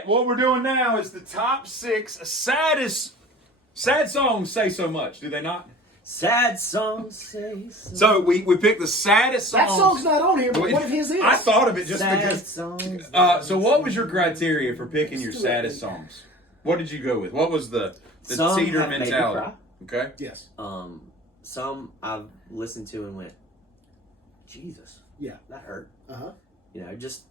right, what we're doing now is the top 6 sad songs say so much, do they not? Sad songs say so. So we picked the saddest songs. That song's not on here, but what if his is? I thought of it just Sad because. songs. So what was your criteria for picking your saddest songs? What did you go with? What was the Some cedar have made me mentality? cry. Okay. Yes. Some I've listened to and went, Jesus, Yeah. that hurt. Uh-huh. You know, just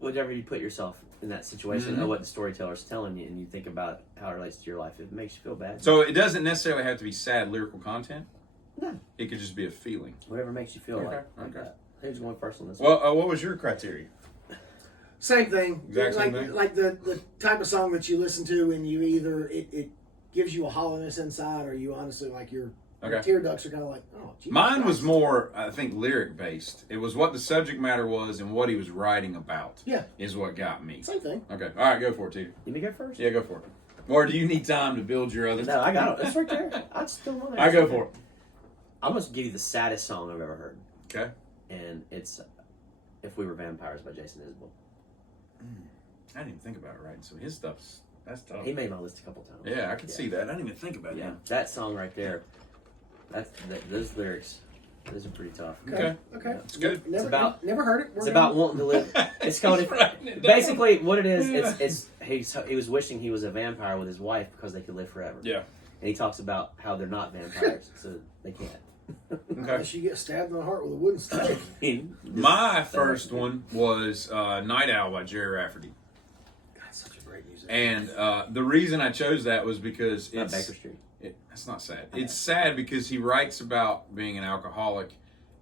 whatever you put yourself in that situation, Mm-hmm. or what the storyteller's telling you, and you think about how it relates to your life, it makes you feel bad. So it doesn't necessarily have to be sad lyrical content. No. It could just be a feeling. Whatever makes you feel like Okay. that. Who's going first on this? Well, what was your criteria? Same thing. Exact same thing? Like the type of song that you listen to, and you either it gives you a hollowness inside, or you honestly like your tear ducts are kind of like, oh, Jesus Mine Christ. was more, I think, lyric based. It was what the subject matter was and what he was writing about. Yeah. Is what got me. Same thing. Okay. All right, go for it, T. You me go first? Yeah, go for it. Or do you need time to build your other? No, I got it. It's right there. I still want it. I go for it. I'm going to give you the saddest song I've ever heard. Okay. And it's If We Were Vampires by Jason Isbell. I didn't even think about it, right? So his that's tough. He made my list a couple times. Yeah, I could see that. I didn't even think about Yeah, that. that song right there. Those lyrics, those are pretty tough. Okay. Okay. It's good. Never heard it. It's about wanting to live. It's called basically what it is. It's he was wishing he was a vampire with his wife because they could live forever. Yeah. And he talks about how they're not vampires, so they can't. Okay. Unless you get stabbed in the heart with a wooden stake. My first one was Night Owl by Jerry Rafferty. That's such a great music. And the reason I chose that was because Not it's Baker Street. That's not sad. It's sad because he writes about being an alcoholic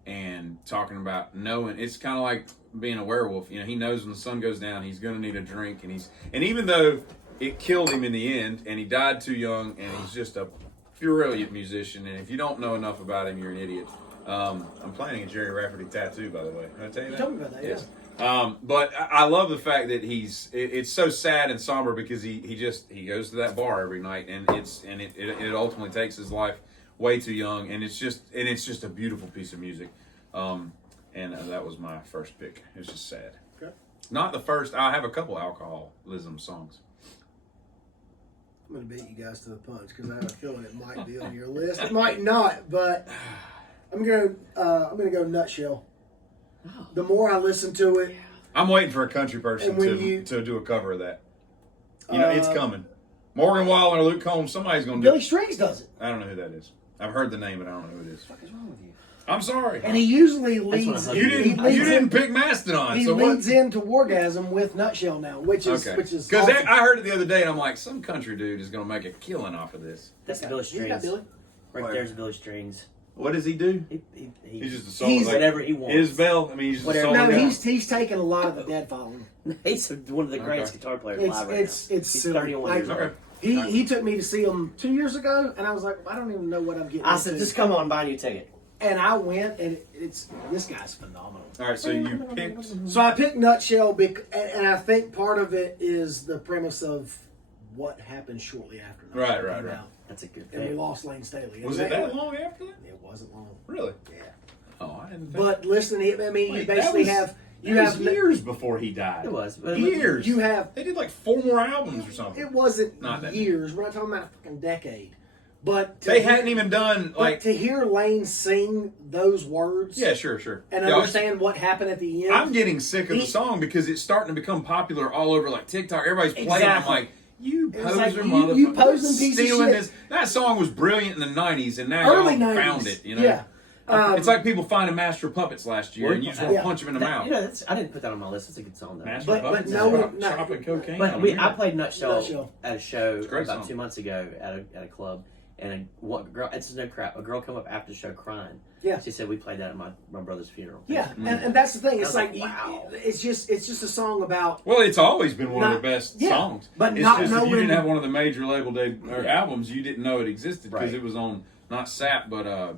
and talking about knowing. It's kind of like being a werewolf. You know, he knows when the sun goes down, he's going to need a drink, and even though it killed him in the end, and he died too young, and he's just a brilliant musician. And if you don't know enough about him, you're an idiot. I'm planning a Jerry Rafferty tattoo, by the way. Did I tell you that? You told me about that. Yes. But I love the fact that it's so sad and somber because he goes to that bar every night, and it ultimately takes his life way too young, and it's just a beautiful piece of music. And that was my first pick. It's just sad. Okay. Not the first. I have a couple alcoholism songs. I'm going to beat you guys to the punch because I have a feeling it might be on your list. It might not, but I'm going to go Nutshell. Oh. The more I listen to it, I'm waiting for a country person to do a cover of that. You know, it's coming. Morgan Wallen or Luke Combs, somebody's going to do Billy it. Strings does it. I don't know who that is. I've heard the name, but I don't know who it is. What the fuck is wrong with you? I'm sorry. And he usually leads. what You I'm didn't pick Mastodon. He so leads what? into Wargasm with Nutshell now, which is Because awesome. I heard it the other day, and I'm like, some country dude is going to make a killing off of this. That's Billy You got Strings. Billy? Right there's Billy Strings. What does he do? He's just a song. he's whatever he wants. Isbell. I mean, he's just Whatever. a song. No, guy. he's taken a lot of the Dead following. He's one of the greatest guitar players alive right now. It's He's silly. 31 years old. Okay. He took me to see him 2 years ago, and I was like, I don't even know what I'm getting. I said, into. just come on, buy a new ticket. And I went, and this guy's phenomenal. All right, so you picked. So I picked Nutshell, and I think part of it is the premise of what happened shortly after Nutshell Right. came out. That's a good And we thing. lost Lane Staley. Was it that long after that? It wasn't long. Really? Yeah. Oh, I didn't think. But listening, I mean, you Wait, basically that have years before he died. It was. But Years. You have. They did like 4 more albums or something. It wasn't Not that years. We're not talking about a fucking decade. But They hadn't even done like. to hear Lane sing those words. Yeah, sure. And Yeah, understand what happened at the end. I'm getting sick of the song because it's starting to become popular all over like TikTok. Everybody's playing. Exactly. I'm like, you It was poser like, motherfucker. you posing piece of stealing shit. this. That song was brilliant in the 90s, and now Early y'all 90s. found it. You know. Yeah. It's like people finding Master of Puppets last year, and you just want to punch them in the mouth. You know, I didn't put that on my list. It's a good song though. Master But- of but Puppets no is one- about no. chopping cocaine. But on I here. played Nutshell Nutshell. at a show a great about song. 2 months ago at a club, and it's no crap. A girl come up after the show crying. Yeah. She said we played that at my brother's funeral. Yeah, and that's the thing. It's was like, like, wow. it's just a song about. Well, it's always been one of Not- the best yeah, songs. but it's not just if you knowing- didn't have one of the major label albums, you didn't know it existed because Right. it was on not Sap but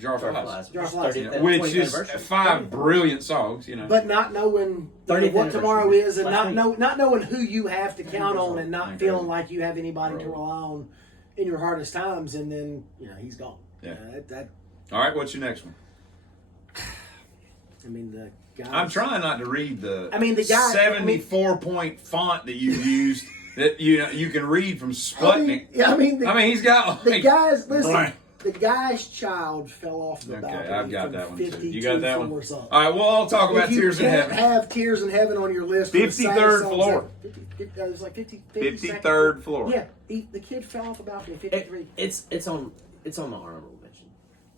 Jar of Flies, Jar of Flies. which is 5 brilliant songs. You know, But not knowing 30th what tomorrow anniversary. is, and Last not knowing who you have to count on, and not Ain't feeling crazy. like you have anybody to Bro. rely on in your hardest times, and then he's gone. Yeah. That all right. What's your next one? I mean, the guys. I'm trying not to read the. The guy 74-point font that you used that you can read from Sputnik. He's got the guys. Listen, the guy's child fell off the balcony. Okay, I've got from that one too. 52 You got that one. floors up. All right, well, I'll talk about Tears in Heaven. Have Tears in Heaven on your list. 53rd floor. It was like 53rd floor. Yeah, the kid fell off the balcony. 53. It's on the honorable mention.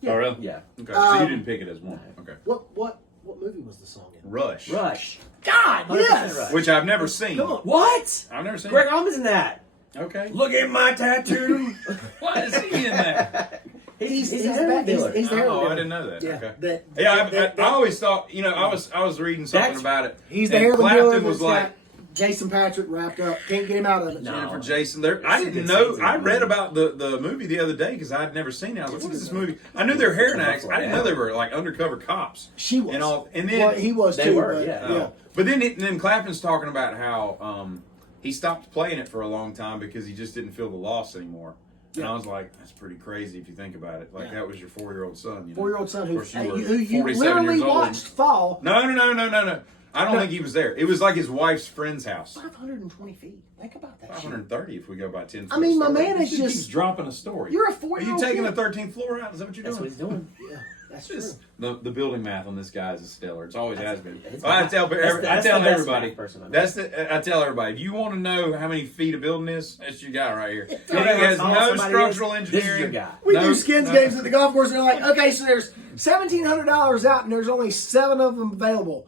Yeah. Oh, really? Yeah. Okay, so you didn't pick it as one. Okay. What movie was the song in? Rush. God, 100% yes. Rush. Which I've never seen. Come on. What? I've never seen Greg it. Allman's in that. Okay. Look at my tattoo. Why is he in that? He's the the heroin dealer. He's the heroin Oh, dealer. I didn't know that. Yeah. Okay. I always thought, I was reading something about it. He's the and heroin Clapton dealer. was like, Jason Patrick wrapped up. Can't get him out of it. No. Jennifer Jason. I It's a didn't good know. scene. I read about the movie the other day because I had never seen it. I was like, what is this movie? I knew they were hair acts. I didn't know they were like undercover cops. She was. And then well, he was They too. were, but, yeah. But then Clapton's talking about how he stopped playing it for a long time because he just didn't feel the loss anymore. And Yeah. I was like, that's pretty crazy if you think about it. Like, Yeah. that was your 4-year-old son. 4-year-old son who Of course, you were you 47 literally years old. watched fall No. I don't think he was there. It was like his wife's friend's house. 520 feet. Think about that. shit. 530 if we go by 10. I mean, my story. man is He keeps just- dropping a story. You're a Are 4-year-old you taking kid. the 13th floor out? Is that what you're That's what doing? he's doing. Yeah, that's Just true. the building math on this guy is stellar. It's always has been. it's- I tell that's the best everybody. math person I know. I tell everybody. If you want to know how many feet a building is, that's your guy right here. He You know has how tall no somebody structural is? This is engineering. your guy. We No, do skins no. games at the golf course, and they're like, okay, so there's $1,700 out, and there's only 7 of them available.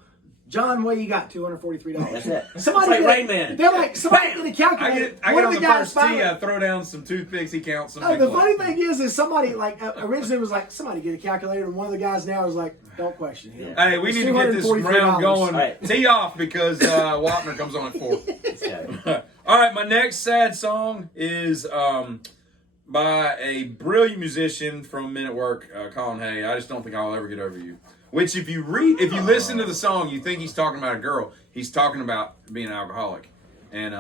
John, what you got? $243. That's it. Somebody it's like get- Rain Man. They're like, somebody get a I calculator. get One on of the guys first tee. finally- I throw down some toothpicks. He counts them. Oh, the funny thing is somebody like originally was like, somebody get a calculator, and one of the guys now is like, don't question him. Yeah. Hey, we It's need to get this $243. round going. Right. Tee off because Wapner comes on at 4. Yeah. All right, my next sad song is by a brilliant musician from Men at Work, Colin Hay. I just don't think I'll ever get over you. Which, if you listen to the song, you think he's talking about a girl. He's talking about being an alcoholic, and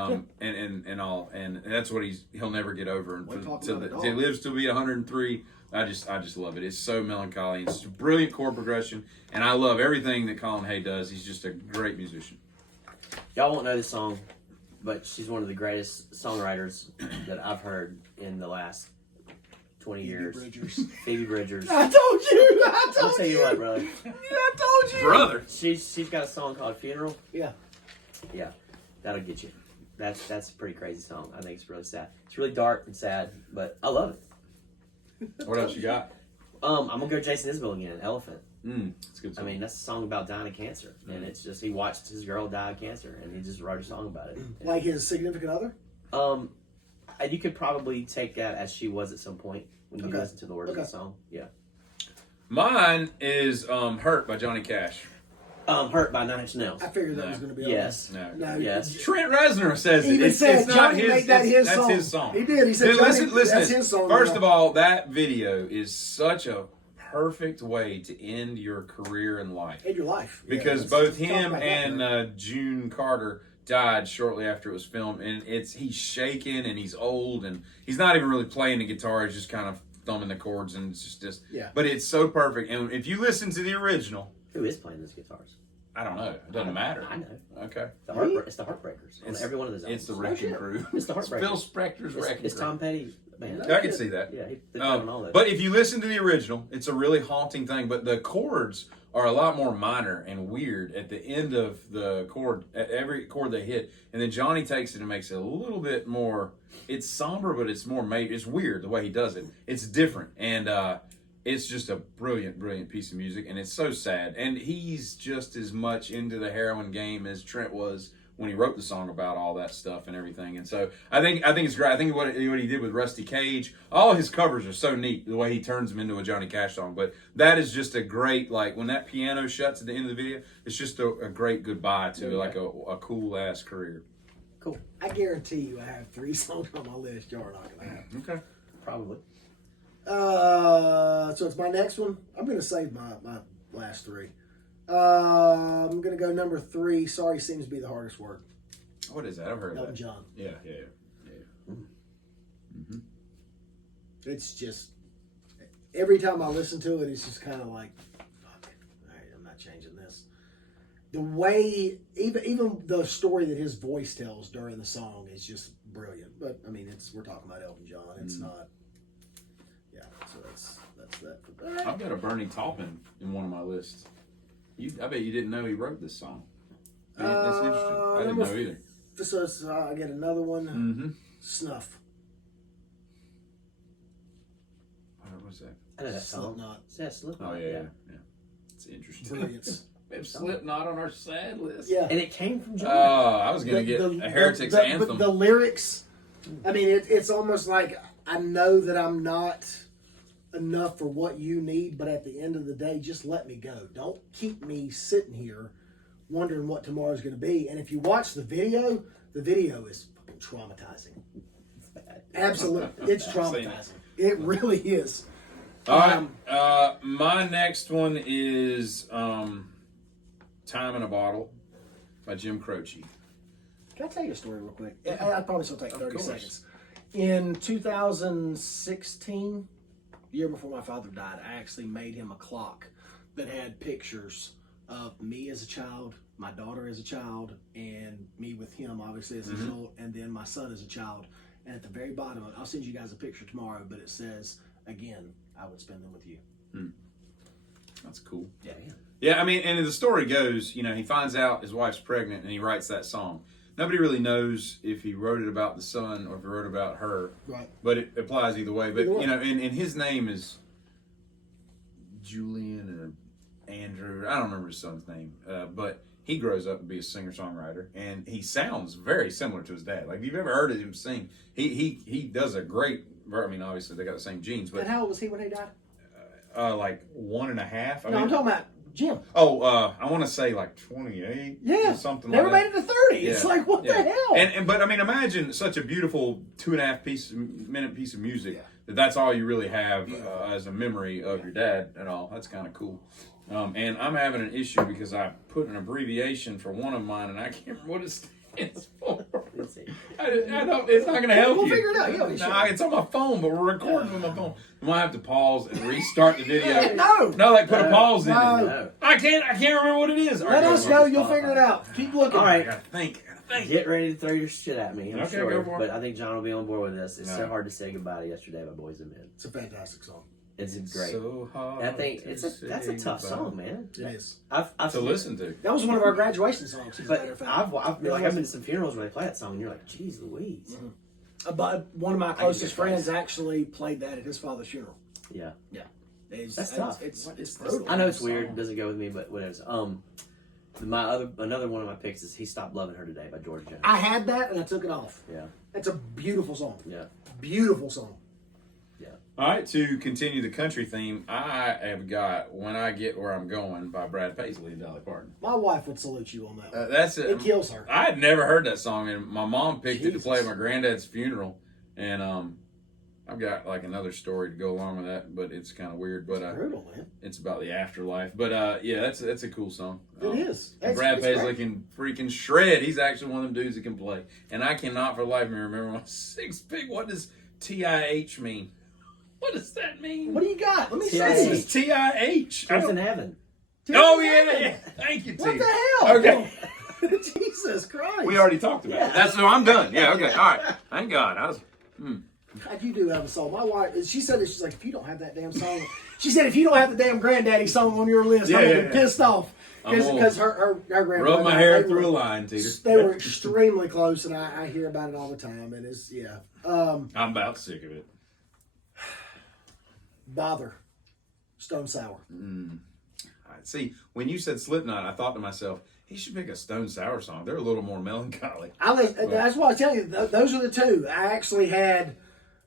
that's what he'll never get over. And We're talking till about a dog. he lives to be 103. I just love it. It's so melancholy. It's a brilliant chord progression, and I love everything that Colin Hay does. He's just a great musician. Y'all won't know this song, but she's one of the greatest songwriters that I've heard in the last 20 years. Phoebe Bridgers. I told you. I'll tell you what, brother. I told you. Brother. She's got a song called Funeral. Yeah. Yeah, that'll get you. That's a pretty crazy song. I think it's really sad. It's really dark and sad, but I love it. What else you got? I'm gonna go Jason Isbell again. Elephant. It's a good I song. mean, that's a song about dying of cancer, and it's just he watched his girl die of cancer, and he just wrote a song about it. Like his significant other? And you could probably take that as she was at some point when you Okay. listen to the words of Okay. the song. Yeah. Mine is "Hurt" by Johnny Cash. Hurt by 9 Inch Nails. I figured that was going to be on Yes. No. there. No, Yes. Trent Reznor says He it. even It's said not Johnny his. made that his That's song. his song. He did. He said, Dude, Johnny, listen. that's his song. First yeah. of all, that video is such a perfect way to end your career in life In your life. Yeah, because let's both talk him about that, and man. June Carter died shortly after it was filmed, and he's shaking and he's old and he's not even really playing the guitar. He's just kind of thumbing the chords and it's just Yeah. But it's so perfect. And if you listen to the original, Who is playing those guitars? I don't know. It doesn't matter. I know. Okay. It's the Heartbreakers. On It's- every one of those It's albums. the Wrecking Crew. It's the It's Heartbreakers. Phil Spector's Wrecking It's Crew. Tom Petty. Man. No. I can see that. Yeah, they play on all those. But if you listen to the original, it's a really haunting thing. But the chords are a lot more minor and weird at the end of the chord, at every chord they hit. And then Johnny takes it and makes it a little bit more, it's somber, but it's more made, it's weird the way he does it. It's different. And it's just a brilliant, brilliant piece of music. And it's so sad. And he's just as much into the heroin game as Trent was when he wrote the song about all that stuff and everything. And so I think it's great. I think what he did with Rusty Cage, all of his covers are so neat, the way he turns them into a Johnny Cash song. But that is just a great, like, when that piano shuts at the end of the video, it's just a great goodbye to, like, a cool-ass career. Cool. I guarantee you I have 3 songs on my list y'all are not going to have. Okay. Probably. So it's my next one. I'm going to save my last 3. I'm going to go number 3. Sorry seems to be the hardest word. What is that? I've heard of Elton that. John. Yeah. It's just, every time I listen to it, it's just kind of like, fuck, all right, I'm not changing this. the way, even the story that his voice tells during the song is just brilliant. But I mean, we're talking about Elton John. It's not. Yeah, so that's that. For that. I've got a Bernie Taupin in one of my lists. I bet you didn't know he wrote this song. That's interesting. I didn't know either. So I get another one. Mm-hmm. Snuff. What was that? I know that song. Slipknot. Yeah, Slipknot. Oh yeah. It's interesting. Brilliance. We have Slipknot on our sad list. Yeah. And it came from John. Oh, I was gonna get a Heretic's Anthem. But the lyrics, I mean, it's almost like I know that I'm not enough for what you need, but at the end of the day, just let me go. Don't keep me sitting here wondering what tomorrow's going to be. And if you watch the video is fucking traumatizing. Absolutely, it's traumatizing. It really is. All right. My next one is Time in a Bottle by Jim Croce. Can I tell you a story real quick? I promise it'll take 30 seconds. In 2016, the year before my father died, I actually made him a clock that had pictures of me as a child, my daughter as a child, and me with him, obviously, as an adult, and then my son as a child. And at the very bottom of it, I'll send you guys a picture tomorrow, but it says, again, I would spend them with you. That's cool. Yeah. Yeah, I mean, and the story goes, he finds out his wife's pregnant and he writes that song. Nobody really knows if he wrote it about the son or if he wrote it about her. Right. But it applies either way. But, Either way. and his name is Julian or Andrew. I don't remember his son's name. But he grows up to be a singer-songwriter. And he sounds very similar to his dad. Like, if you've ever heard him sing, he does a great, I mean, obviously they got the same genes. But And how old was he when he died? like 1.5. I'm talking about Jim. Oh, I want to say like 28. Yeah, or something never like made that. it to 30. It's Yeah. like, what the hell? But I mean, imagine such a beautiful 2.5 minute piece of music Yeah. that's all you really have as a memory of your dad and all. That's kind of cool. And I'm having an issue because I put an abbreviation for one of mine and I can't remember what it stands for. I don't. It's not going to help We'll you. figure it out. Yeah, No, it's on my phone, but we're recording with my phone. I might have to pause and restart the video. No, like put a pause in it. No. I can't remember what it is. let us know. You'll figure it out. Keep looking. All right. I gotta think. Get ready to throw your shit at me. I'm Okay, sure. go for it. But I think John will be on board with this. It's No. so hard to say goodbye to Yesterday by Boys and Men. It's a fantastic song. It's great. So hard That thing, that's a tough song, man. It is. I've to listen to. That was one of our graduation songs. As a matter But of fact. I've been to some funerals where they play that song, and you're like, "Geez, Louise." But one of my closest friends actually played that at his father's funeral. Yeah, That's tough. It's brutal. I know it's weird. It doesn't go with me, but whatever. Another one of my picks is "He Stopped Loving Her Today" by George Jones. I had that and I took it off. Yeah, That's a beautiful song. yeah, Beautiful song. yeah. All right, to continue the country theme, I have got "When I Get Where I'm Going" by Brad Paisley and Dolly Parton. My wife would salute you on that one. That's It kills her. I had never heard that song, and my mom picked it to play at Jesus. my granddad's funeral. And I've got like another story to go along with that, but it's kind of weird. But Brutal, man. it's about the afterlife. But yeah, that's a cool song. It is. And Brad Paisley can freaking shred. He's actually one of them dudes that can play. And I cannot for the life of me remember my sixth pick. What does TIH mean? What does that mean? What do you got? Let me TIH. see. This is TIH. Truth in Heaven. Oh yeah. Thank you, T. What the hell? Okay. Jesus Christ. We already talked about it. That's so I'm done. Yeah, okay. All right. Thank God. God, you do have a song. My wife, she said that she's like, if you don't have that damn song, she said if you don't have the damn Granddaddy song on your list, I'm gonna be pissed off because her grandmother. Rub my hair through a line, Teeter. They were extremely close, and I hear about it all the time, and it's I'm about sick of it. Bother, Stone Sour. See, when you said Slipknot, I thought to myself, he should pick a Stone Sour song. They're a little more melancholy. That's what I tell you. Those are the two. I actually had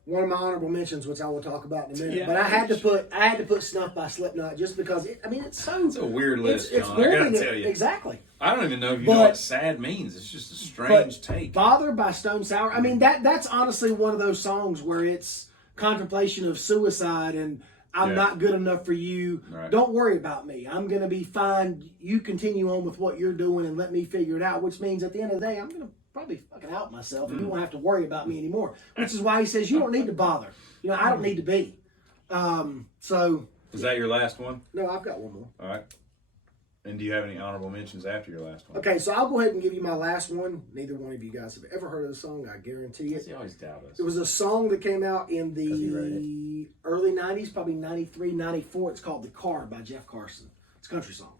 one of my honorable mentions, which I will talk about in a minute. Yeah. But I had to put Snuff by Slipknot just because it's so. It's a weird list, It's John. I boring. gotta tell you. Exactly. I don't even know if you know what sad means. It's just a strange take. Bother by Stone Sour. I mean that's honestly one of those songs where it's contemplation of suicide and I'm not good enough for you. Right. Don't worry about me. I'm going to be fine. You continue on with what you're doing and let me figure it out, which means at the end of the day, I'm going to probably fucking out myself and you won't have to worry about me anymore, which is why he says you don't need to bother. I don't need to be. So. Is that your last one? No, I've got one more. All right. And do you have any honorable mentions after your last one? Okay, so I'll go ahead and give you my last one. Neither one of you guys have ever heard of the song, I guarantee it. He always doubt us. It was a song that came out in he wrote the early 90s, probably 93, 94. It's called The Car by Jeff Carson. It's a country song.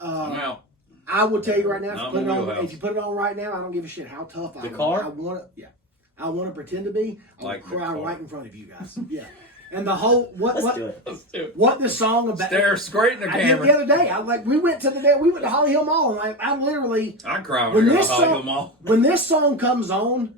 Well, I will tell you right now, Not if you put it on right now, I don't give a shit how tough I am. Car? I want to, yeah. I want to pretend to be. I Like will The cry Car. right in front of you guys. Yeah. And the whole Let's do it. let's do it. what this song about? Stare straight in the I did camera. the other day. We went to Holly Hill Mall, and I literally I cry when when I go to this Hollywood song Mall. when this song comes on,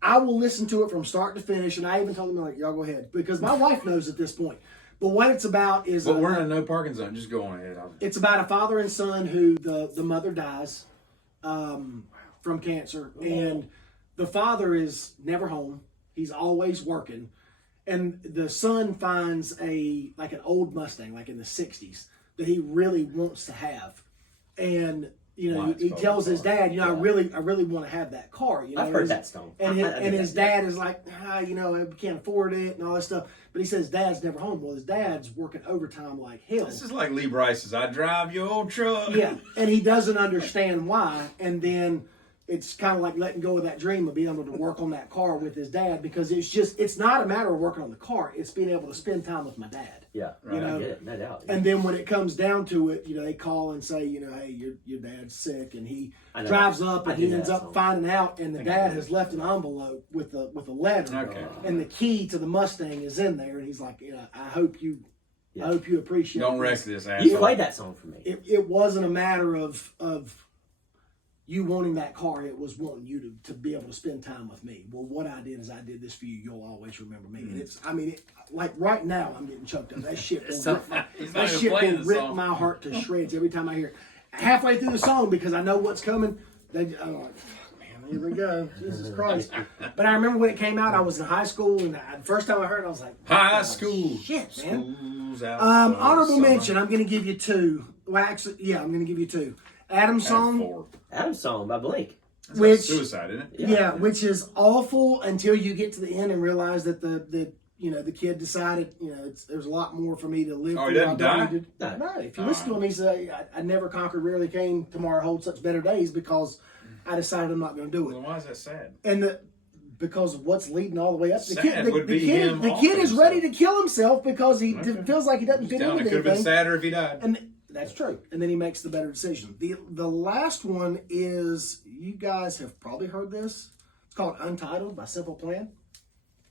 I will listen to it from start to finish, and I even told them like, y'all go ahead, because my wife knows at this point. But what it's about is But we're in a no parking zone. Just go on ahead. it's about a father and son who the mother dies from cancer, and the father is never home. He's always working. And the son finds an old Mustang, like in the 60s, that he really wants to have. And, he tells his dad, I really want to have that car. I've heard that song. And his I dad is like, we can't afford it and all this stuff. But he says dad's never home. Well, his dad's working overtime like hell. This is like Lee Bryce's I drive your old truck. Yeah, and he doesn't understand why. And then it's kind of like letting go of that dream of being able to work on that car with his dad, because it's not a matter of working on the car. It's being able to spend time with my dad. Yeah, Right. I get it, no doubt. And then when it comes down to it, they call and say, hey, your dad's sick, and he drives up and he ends up finding out, and the dad has left an envelope with a letter, Okay. and the key to the Mustang is in there, and he's like, I hope you appreciate. Don't wreck this. this You asshole. played that song for me. It wasn't a matter of you wanting that car. It was wanting you to be able to spend time with me. Well, what I did is I did this for you. You'll always remember me. And like right now, I'm getting choked up. That shit will rip my heart to shreds every time I hear it. Halfway through the song, because I know what's coming, I'm like, man, here we go. Jesus Christ. But I remember when it came out, I was in high school, and the first time I heard it, I was like, High school. shit, man. School's out. Honorable mention, I'm going to give you two. Well, actually, yeah, I'm going to give you two. Adam's song. 4. Adam's song by Blink. That's Which- suicide, isn't it? Yeah, which is awful until you get to the end and realize that the kid decided, there's a lot more for me to live. Oh, he for. doesn't I don't die? need to- No, if you listen to him, he said, I never conquered, rarely came. Tomorrow holds such better days, because I decided I'm not going to do Well, it. why is that sad? And because of what's leading all the way up. Sad would be him the off kid is himself. ready to kill himself because he feels like he doesn't fit Down, into it could have been anything. sadder if he died. And that's true. And then he makes the better decision. The last one is, you guys have probably heard this. It's called Untitled by Simple Plan.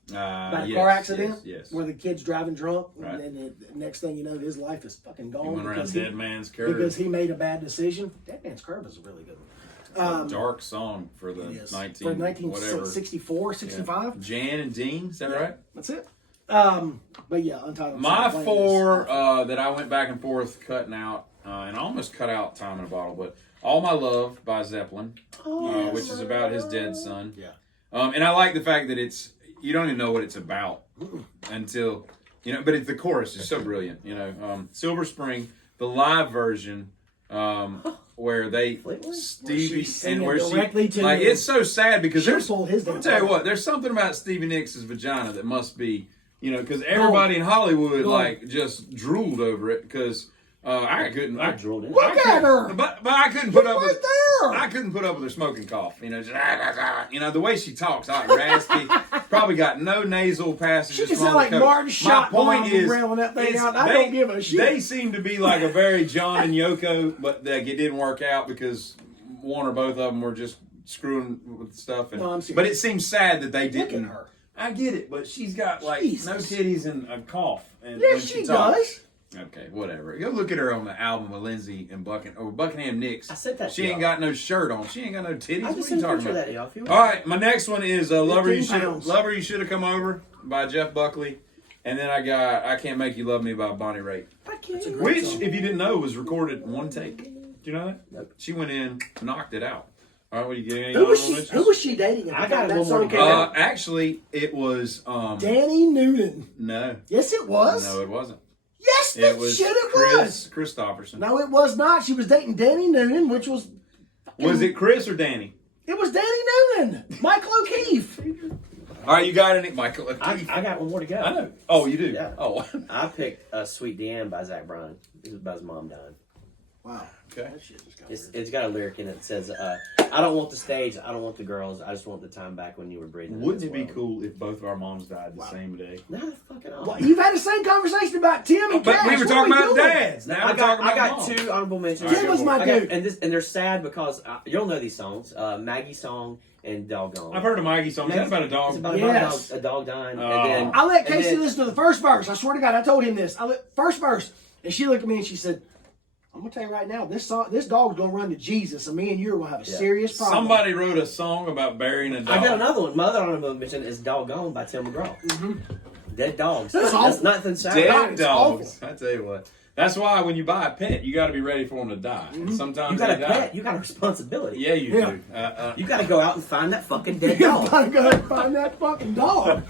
About a car accident Yes. where the kid's driving drunk, Right. and then the next thing you know, his life is fucking He gone went around because Dead Man's Curve. because he made a bad decision. Dead Man's Curve is a really good one. It's a dark song for the It is. 19 For whatever. 1964, 65. Yeah. Jan and Dean, is that right? That's it. But yeah, Untitled. My Simple Plan 4 is- that I went back and forth cutting out, and I almost cut out Time in a Bottle, but All My Love by Zeppelin, which is about his dead son. Yeah. And I like the fact that you don't even know what it's about until, but the chorus is so brilliant, Silver Spring, the live version, where Stevie, she's singing and where directly she, to like, you. it's so sad because She there's, pulled his let me damn tell you part. what, there's something about Stevie Nicks' vagina that must be, because everybody in Hollywood, just drooled over it, because I couldn't. I drooled in it. Look at her! But I couldn't put up Right with there! I couldn't put up with her smoking cough. Just the way she talks, raspy. Probably got no nasal passages. She just from sound the like coat. Martin Short My point while is, railing that thing it's- out. I don't give a shit. They seem to be like a very John and Yoko, but it didn't work out because one or both of them were just screwing with stuff. No, I'm serious. But it seems sad that they Look at didn't. her. I get it, but she's got like Jesus. no titties and a cough. And Yes, when she talks. does. Okay, whatever. Go look at her on the album with Lindsay and Buckingham Nicks. I said that She to ain't y'all. got no shirt on. She ain't got no titties. I What just are you sent a talking picture of about? that, y'all. If you All right, my next one is Lover You 15 Should pounds. Lover You Should Have Come Over by Jeff Buckley, and then I got I Can't Make You Love Me by Bonnie Raitt, That's a great which, song. if you didn't know, was recorded in one take. Do you know that? Nope. She went in, knocked it out. All right, what do you get? Any Who was honorable she? mentions? Who was she dating? At the I got time that one song more. came out? Actually, it was Danny Newton. no, Yes, it was. no, it wasn't. Yes, It that was shit it Chris was. Christopherson. No, it was not. She was dating Danny Newton, which was. Was it Chris or Danny? It was Danny Newton. Michael O'Keefe. All right, you got any, Michael? I got one more to go. I know. Oh, you do? Yeah. Oh. I picked Sweet Deanne by Zach Bryan. This is about his mom dying. Wow. Okay. That shit just got It's got a lyric in it that says, "I don't want the stage, I don't want the girls, I just want the time back when you were breathing." Wouldn't it be cool if both of our moms died the same day? No, the fucking all. Well, you've had the same conversation about Tim and But Cash. we were What talking are we about doing? dads. Now I we're talking about got moms. 2 honorable mentions. Tim was my dude. And they're sad because you'll know these songs. Maggie's song and Doggone. I've heard of Maggie song. Is that about a dog? It's about Yes. a dog dying. Oh. And then I let and Casey then- listen to the first verse. I swear to God, I told him this. First verse, and she looked at me and she said, "I'm gonna tell you right now, this dog's gonna run to Jesus, and me and you are gonna have a serious problem." Somebody wrote a song about burying a dog. I got another one. My other honorable mention is Doggone by Tim McGraw. Dead dogs. That's awful. nothing sad. Dead It's dogs. I tell you what. That's why when you buy a pet, you got to be ready for them to die. And sometimes You got a they die. pet. You got a responsibility. Yeah, you Yeah. do. You got to go out and find that fucking dead You dog. gotta go find that fucking dog.